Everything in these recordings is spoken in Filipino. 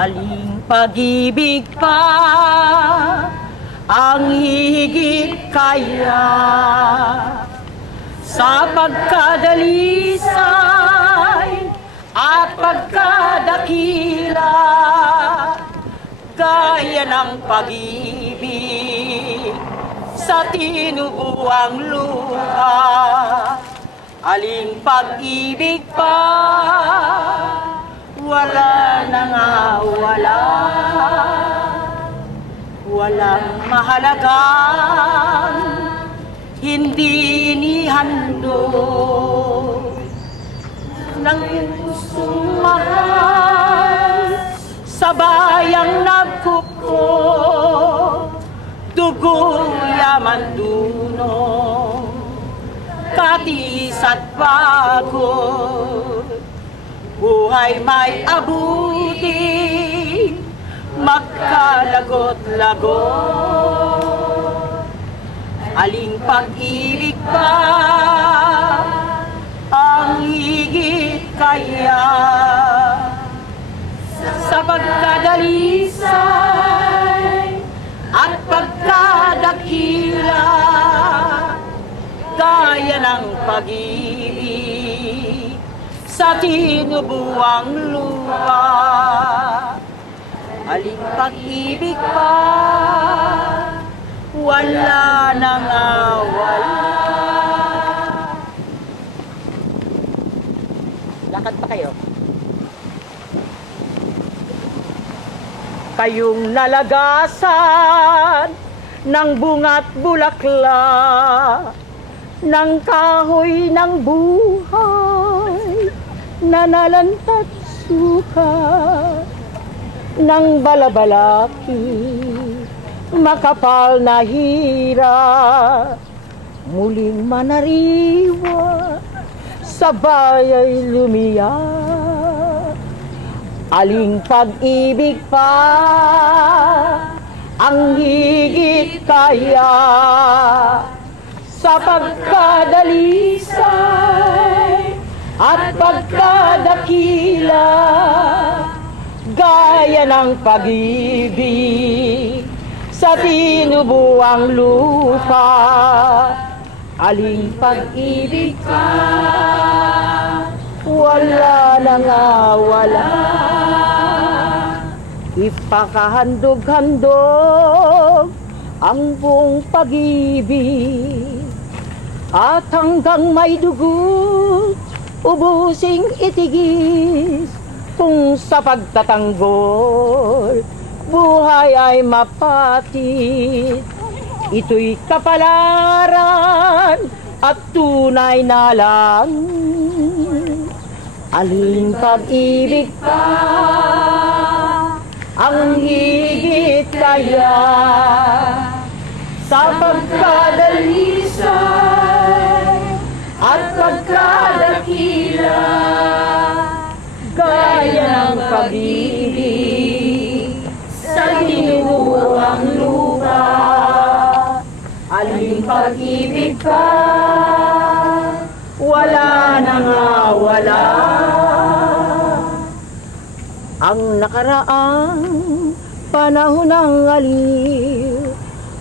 Aling pag-ibig pa ang higit kaya sa pagkadalisay at pagkadakila, gaya ng pag-ibig sa tinubuang lupa. Aling pag-ibig pa wala na nga wala, walang mahalagang hindi inihandog ng gustong mahal sa bayang nagkuko, dugo yaman dunong katis at pagod. Buhay may abuti, magkalagot-lagot. Aling pag-ibig pa ang higit kaya sa pagkadalisay at pagkadakila, gaya ng pag-ibig sa tinubuang lupa. Aling pag-ibig pa wala na nga wala. Lakad pa kayo. Kayong nalagasan ng bunga't bulaklak ng kahoy ng buhay na nalantat sukat ng balabalaki, makapal na hira, muling manariwa, sabay ay lumiyak. Aling pag-ibig pa ang higit kaya sa pagkadalisay at pagkadakila, gaya ng pag-ibig sa tinubuang lupa. Aling pag-ibig pa wala na nga wala, ipakahandog-handog ang buong pag-ibig, at hanggang may dugo ubusing itigis. Kung sa pagtatanggol buhay ay mapatit, ito'y kapalaran at tunay na lang. Aling pag-ibig pa ang higit kaya sa pagkadalisay at pagkadakila, gaya ng pag-ibig sa tinubuang lupa. Aling pag-ibig pa wala na nga wala. Ang nakaraang panahon ng aliw,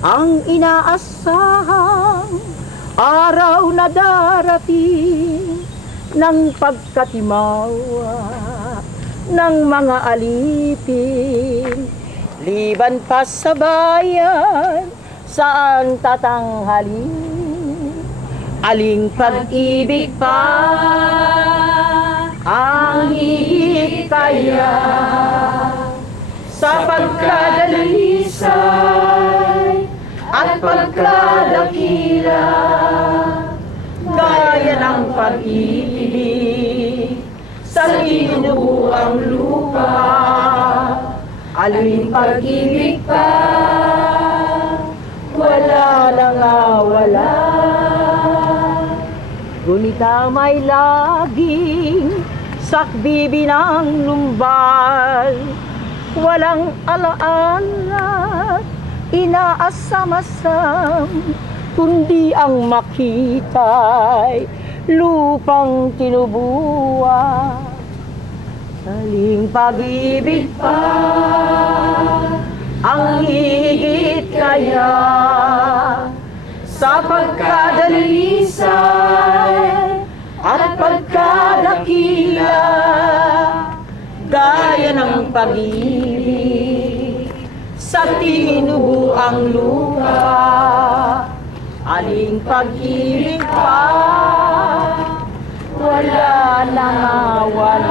ang inaasahang araw na darating ng pagkatimawa ng mga alipin, liban pa sa bayan saan tatanghalin. Aling pag-ibig pa ang higit kaya sa pagkadalisay at pagkadakila, gaya ng pag-ibig sa tinubuang lupa. Aling pag-ibig pa wala na nga wala. Gunita may laging sakbibi ng lumbal, walang alaala, inaasam-asam, kundi ang makita'y lupang tinubuan. Aling pag-ibig pa ang higit kaya sa pagkadalisay at pagkadakila, gaya ng pag-ibig sa tinubuang lupa. Aling pag-ibig pa wala nang wala.